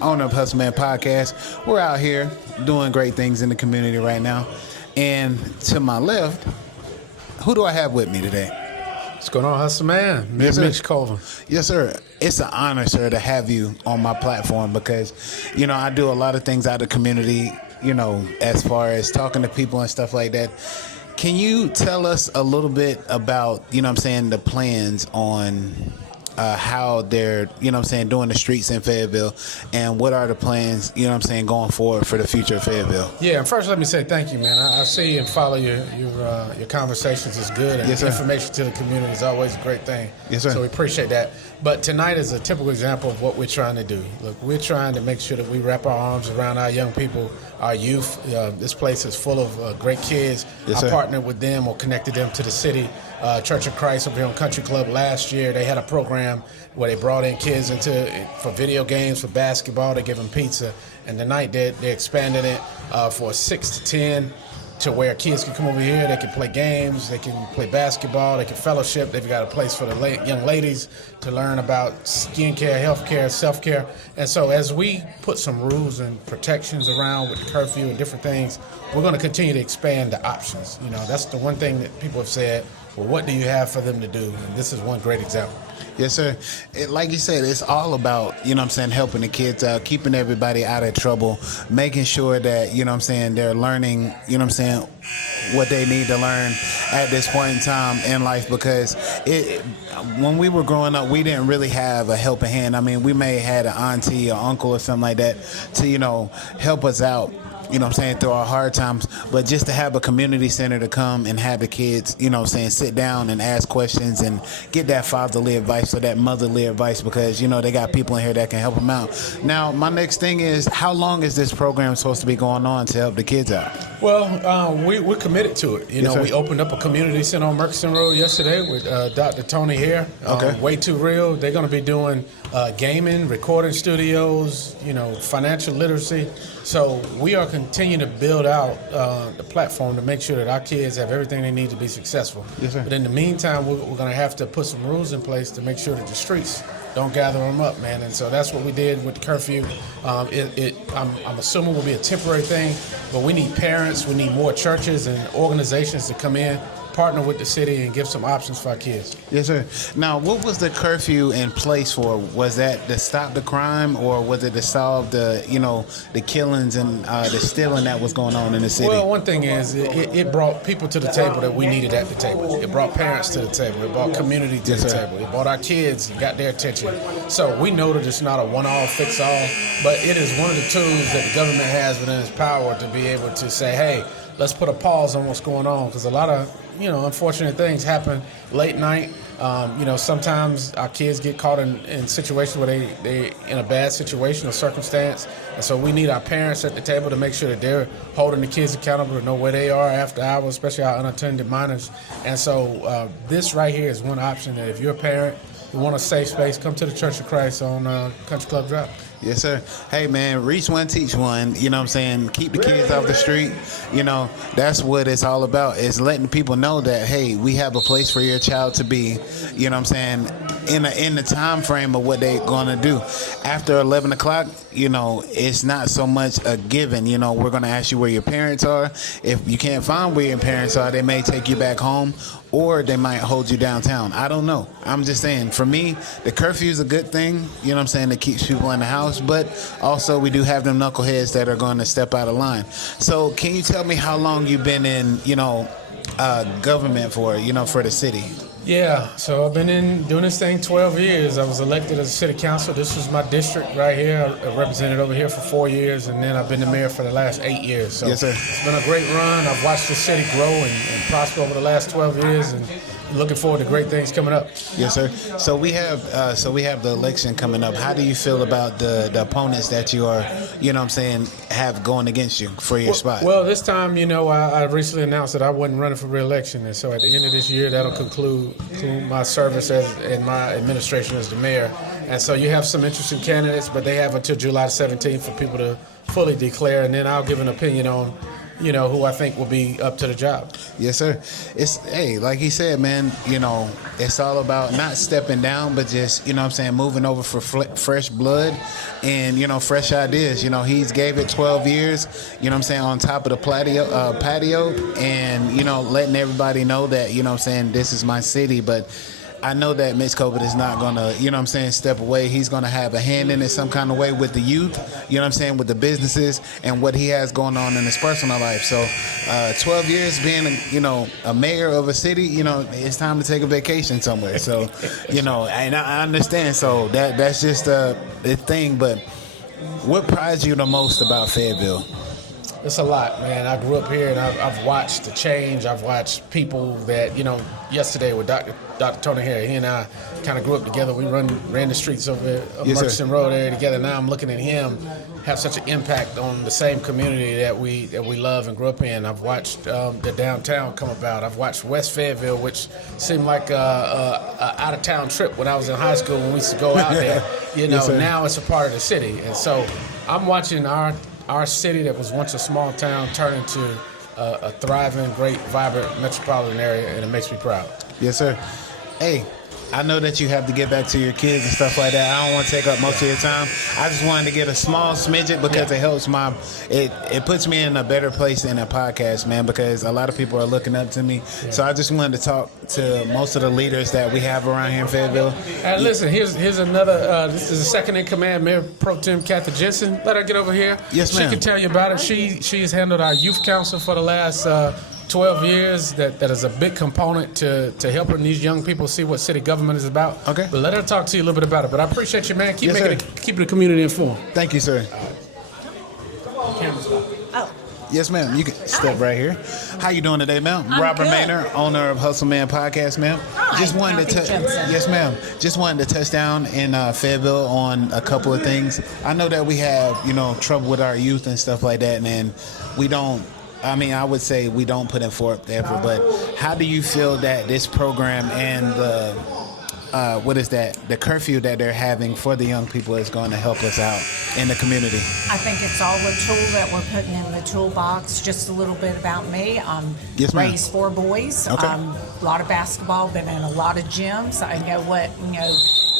owner of Hustle Man Podcast. We're out here doing great things in the community right now. And to my left, who do I have with me today? What's going on, Hustle Man? Yes, sir. MITCH, COLVIN. Yes, sir. It's an honor, sir, to have you on my platform because, I do a lot of things out of the community, as far as talking to people and stuff like that. Can you tell us a little bit about, the plans on how they're, doing the streets in Fayetteville, and what are the plans, going forward for the future of Fayetteville? Yeah, first let me say thank you, man. I see and follow your conversations is good, and yes, sir. Information to the community is always a great thing. Yes, sir. So we appreciate that. But tonight is a typical example of what we're trying to do. Look, we're trying to make sure that we wrap our arms around our young people, our youth. This place is full of great kids. Yes, I sir. partnered with them or connected them to the city. Church of Christ over here on Country Club last year, they had a program where they brought in kids for video games, for basketball. They give them pizza. And tonight they expanded it for 6 to 10 to where kids can come over here. They can play games. They can play basketball. They can fellowship. They've got a place for the young ladies to learn about skincare, healthcare, self-care. And so as we put some rules and protections around with the curfew and different things, we're going to continue to expand the options. That's the one thing that people have said, well, what do you have for them to do? And this is one great example. Yes, sir. Like you said, it's all about, helping the kids out, keeping everybody out of trouble, making sure that, they're learning, what they need to learn at this point in time in life, because when we were growing up, we didn't really have a helping hand. I mean, we may have had an auntie or uncle or something like that to, help us out, through our hard times. But just to have a community center to come and have the kids, sit down and ask questions and get that fatherly advice or that motherly advice, because, they got people in here that can help them out. Now, my next thing is, how long is this program supposed to be going on to help the kids out? Well, we're committed to it. Yes, sir. We opened up a community center on Murchison Road yesterday with Dr. Tony here. Okay. Way Too Real. They're going to be doing gaming, recording studios, financial literacy. So we are continuing to build out the platform to make sure that our kids have everything they need to be successful. Yes, sir. But in the meantime, we're going to have to put some rules in place to make sure that the streets don't gather them up, man. And so that's what we did with the curfew. I'm assuming will be a temporary thing, but we need parents, we need more churches and organizations to come in, partner with the city, and give some options for our kids. Yes, sir. Now, what was the curfew in place for? Was that to stop the crime, or was it to solve the killings and the stealing that was going on in the city? Well, one thing is it brought people to the table that we needed at the table. It brought parents to the table. It brought community to Yes, the sir. table. It brought our kids and got their attention. So we know that it's not a one-all, fix-all, but it is one of the tools that the government has within its power to be able to say, hey, let's put a pause on what's going on, because a lot of unfortunate things happen late night. Sometimes our kids get caught in situations where they in a bad situation or circumstance, and so we need our parents at the table to make sure that they're holding the kids accountable, to know where they are after hours, especially our unattended minors. And so this right here is one option that if you're a parent, you want a safe space, come to the Church of Christ on Country Club Drive. Yes, sir. Hey, man, reach one, teach one. Keep the kids off the street. That's what it's all about. It's letting people know that, hey, we have a place for your child to be, in the time frame of what they're going to do. After 11 o'clock, it's not so much a given. We're going to ask you where your parents are. If you can't find where your parents are, they may take you back home, or they might hold you downtown. I don't know. I'm just saying, for me, the curfew is a good thing, that keeps people in the house, but also we do have them knuckleheads that are going to step out of line. So can you tell me how long you've been in, government for the city? Yeah, so I've been doing this thing 12 years. I was elected as a city council. This was my district right here. I represented over here for 4 years, and then I've been the mayor for the last 8 years. So yes, sir. It's been a great run. I've watched the city grow and prosper over the last 12 years, and looking forward to great things coming up. Yes, sir. So we have the election coming up. How do you feel about the opponents that you are, have going against you for your spot? Well, this time, I recently announced that I wasn't running for re-election, and so at the end of this year, that'll conclude my service in my administration as the mayor. And so you have some interesting candidates, but they have until July 17th for people to fully declare, and then I'll give an opinion on who I think will be up to the job. Yes, sir. Hey, like he said, man, it's all about not stepping down, but just, moving over for fresh blood and, fresh ideas. He's gave it 12 years, on top of the patio and, letting everybody know that, this is my city. But I know that Mitch Colvin is not going to, step away. He's going to have a hand in it some kind of way with the youth, with the businesses and what he has going on in his personal life. So 12 years being, a mayor of a city, it's time to take a vacation somewhere. So, and I understand. So that's just the thing. But what prides you the most about Fayetteville? It's a lot, man. I grew up here, and I've watched the change. I've watched people that, yesterday with Dr. Tony Harry, he and I kind of grew up together. We ran the streets of Murchison Road area together. Now I'm looking at him have such an impact on the same community that we love and grew up in. I've watched the downtown come about. I've watched West Fayetteville, which seemed like a out-of-town trip when I was in high school when we used to go out there. Now it's a part of the city. And so I'm watching our city that was once a small town turn into a thriving, great, vibrant metropolitan area, and it makes me proud. Yes, sir. Hey, I know that you have to get back to your kids and stuff like that. I don't want to take up most of your time. I just wanted to get a small smidget because it helps it puts me in a better place in a podcast, man, because a lot of people are looking up to me. Yeah. So I just wanted to talk to most of the leaders that we have around here in Fayetteville. Listen, here's another, this is the second in command, Mayor Pro Tem Kathy Jensen. Let her get over here. Yes, ma'am. She can tell you about it. She's handled our youth council for the last 12 years. That is a big component to helping these young people see what city government is about. Okay. But let her talk to you a little bit about it. But I appreciate you, man. Keep the community informed. Thank you, sir. Yes, ma'am. You can step right here. How you doing today, ma'am? I'm Robert good. Maynard, owner of Hustle Man Podcast, ma'am. Hi, Just wanted Kathy Jensen. Yes, ma'am. Just wanted to touch down in Fayetteville on a couple of things. I know that we have, trouble with our youth and stuff like that, and we don't. I would say we don't put in forth the effort, but how do you feel that this program and the curfew that they're having for the young people is going to help us out in the community? I think it's all a tool that we're putting in the toolbox. Just a little bit about me. Yes, ma'am. Raised 4 boys. Okay. A lot of basketball, been in a lot of gyms. I know what,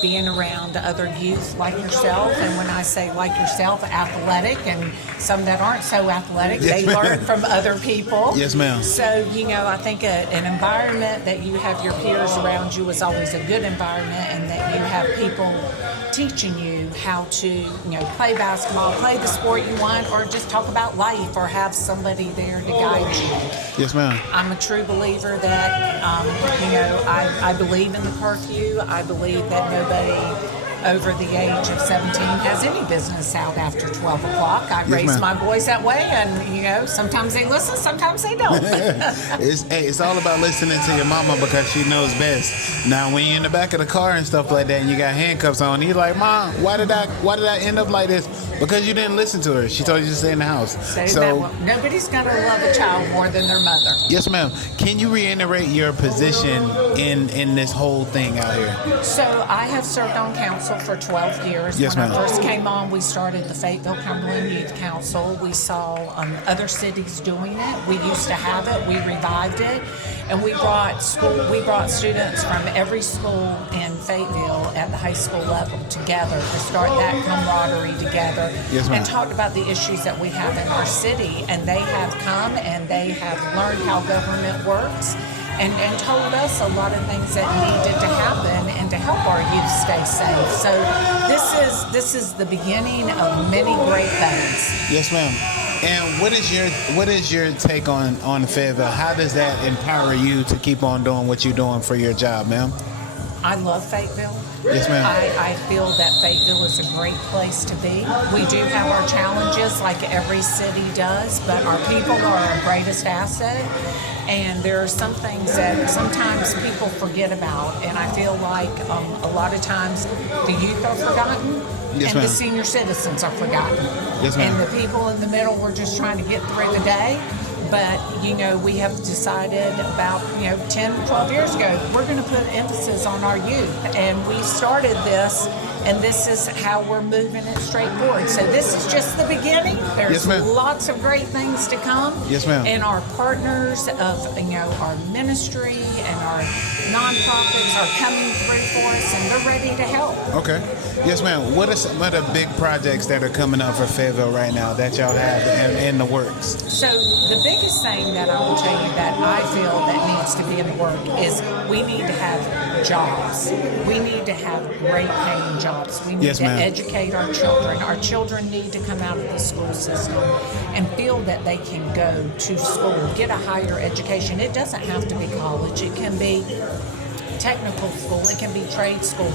being around other youth like yourself, and when I say like yourself, athletic, and some that aren't so athletic, Yes, they ma'am. learn from other people. Yes, ma'am. So, I think an environment that you have your peers around you is always a good environment, and that you have people teaching you how to, play basketball, play the sport you want, or just talk about life, or have somebody there to guide you. Yes, ma'am. I'm a true believer that, I believe in the curfew. I believe that nobody over the age of 17 has any business out after 12 o'clock. I raise ma'am. my boys that way, and, sometimes they listen, sometimes they don't. It's all about listening to your mama because she knows best. Now, when you're in the back of the car and stuff like that, and you got handcuffs on, you're like, Mom, why did I end up like this? Because you didn't listen to her. She told you to stay in the house. So nobody's going to love a child more than their mother. Yes, ma'am. Can you reiterate your position in this whole thing out here? So I have served on council for 12 years. Yes, when ma'am. I first came on, we started the Fayetteville Cumberland Youth Council. We saw other cities doing it. We used to have it. We revived it, and we brought students from every school in Fayetteville at the high school level together to start that camaraderie together. Yes, ma'am. And talked about the issues that we have in our city. And they have come and they have learned how government works. And told us a lot of things that needed to happen and to help our youth stay safe. So this is the beginning of many great things. Yes, ma'am. And what is your take on Fayetteville? How does that empower you to keep on doing what you're doing for your job, ma'am? I love Fayetteville. Yes, ma'am. I feel that Fayetteville is a great place to be. We do have our challenges like every city does, but our people are our greatest asset. And there are some things that sometimes people forget about, and I feel like a lot of times the youth are forgotten, Yes, and ma'am. the senior citizens are forgotten. Yes, ma'am. And the people in the middle, we're just trying to get through the day. But, we have decided about, 10, 12 years ago, we're going to put emphasis on our youth. And we started this and this is how we're moving it straight forward. So this is just the beginning. There's Yes, ma'am. lots of great things to come. Yes, ma'am. And our partners of our ministry and our nonprofits are coming through for us, and they're ready to help. Okay. Yes, ma'am. What are some of the big projects that are coming up for Fayetteville right now that y'all have in the works? So the biggest thing that I will tell you that I feel that needs to be in the work is we need to have jobs. We need to have great paying jobs. We need Yes, to ma'am. educate our children. Our children need to come out of the school system and feel that they can go to school, get a higher education. It doesn't have to be college. It can be technical school, it can be trade school.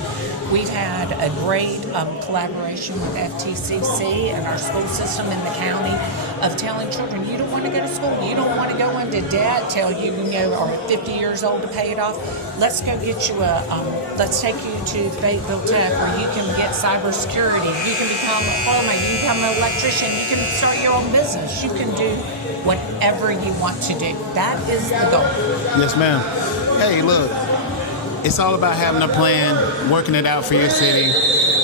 We've had a great collaboration with FTCC and our school system in the county of telling children, you don't want to go to school, you don't want to go into debt till you are 50 years old to pay it off. Let's go get you let's take you to Fayetteville Tech where you can get cybersecurity, you can become a plumber, you can become an electrician, you can start your own business, you can do whatever you want to do. That is the goal. Yes, ma'am. Hey, look. It's all about having a plan, working it out for your city,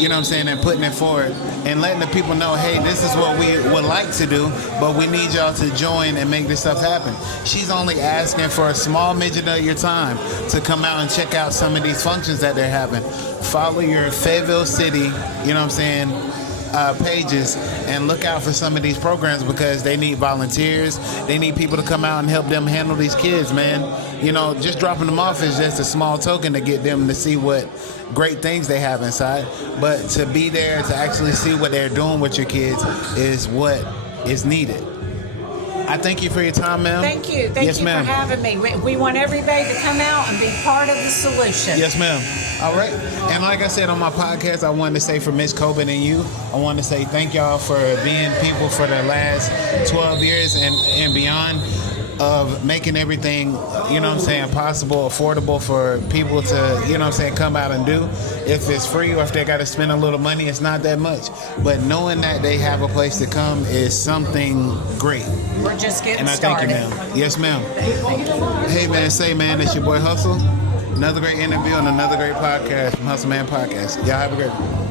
you know what I'm saying, and putting it forward and letting the people know, hey, this is what we would like to do, but we need y'all to join and make this stuff happen. She's only asking for a small midget of your time to come out and check out some of these functions that they're having. Follow your Fayetteville City, you know what I'm saying, pages and look out for some of these programs because they need volunteers. They need people to come out and help them handle these kids, man. You know, just dropping them off is just a small token to get them to see what great things they have inside. But to be there to actually see what they're doing with your kids is what is needed. I thank you for your time, ma'am. Thank you. Thank yes, you ma'am. for having me. We want everybody to come out and be part of the solution. Yes, ma'am. All right. And like I said on my podcast, I wanted to say for Miss COLVIN and you, I want to say thank y'all for being people for the last 12 years and beyond of making everything, you know what I'm saying, possible, affordable for people to, you know what I'm saying, come out and do. If it's free or if they got to spend a little money, it's not that much. But knowing that they have a place to come is something great. We're just getting And I started. thank you, ma'am. Yes, ma'am. Hey, man, it's your boy Hustle. Another great interview and another great podcast from Hustle Man Podcast. Y'all have a great one.